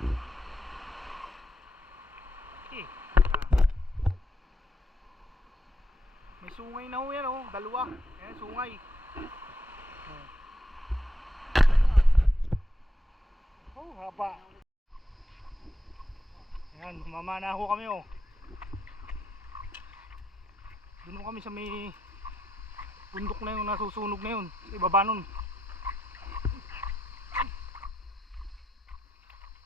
Okay. May sungay na ho yan oh, dalawa. Ayan, sungay. Oh, haba. Ayan, mamana ho kami oh. Doon kami sa may bundok na yun, nasusunog na yun. Sa ibaba nun.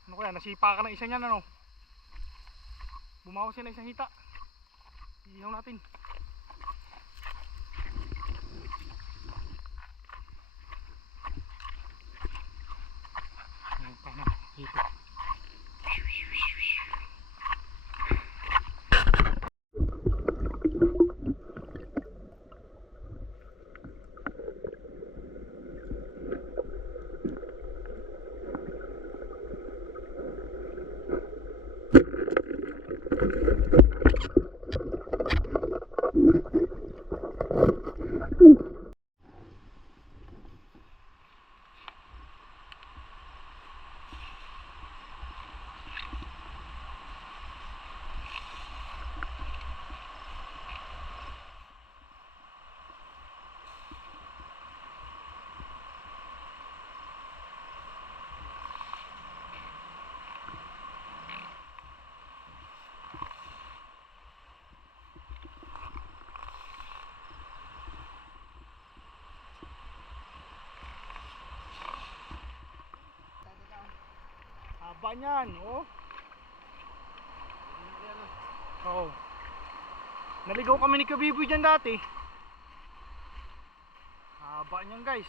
Ano kaya, nasipa ka ng isa niyan ano? Bumawas yan na isang hita. Ihaw natin. Ayan pa na, hito. Haba niyan, oh. Oo. Naligaw kami ni Kabiboy dyan dati. Haba niyan guys.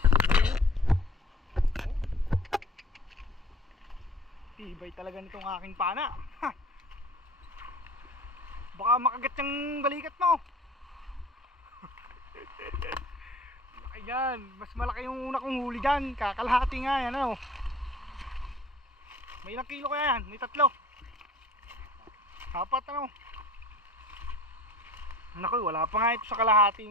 Tibay talaga nitong aking pana. Ha. Baka makagat yung balikat mo. Ayan, mas malaki yung una kong huli dyan. Kakalahati nga yan ano. May ilang kilo kaya yan? May 3. 4 ano. Naku, wala pa nga ito sa kalahating